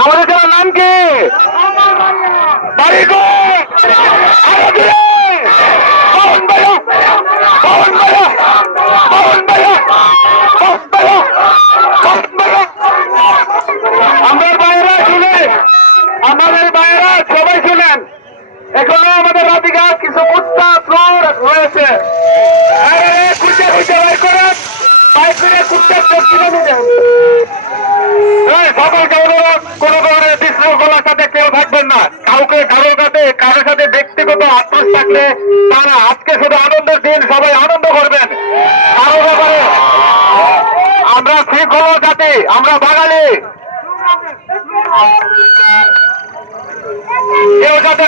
আমাদের গ্রামের নাম কি আমাদের বাইরা শুনে আমাদের বাইরা সবাই শুনেন এখনও আমাদের পাইপিনে কুট্টার সাথে কেউ থাকবেন না। কাউকে কারোর কাছে, কারোর সাথে ব্যক্তিগত আত্মাস থাকলে তারা আজকে শুধু আনন্দের দিন, সবাই আনন্দ করবেন। কারও ব্যাপারে আমরা শৃঙ্খলা জাতি, আমরা বাঙালি। কেউ যাতে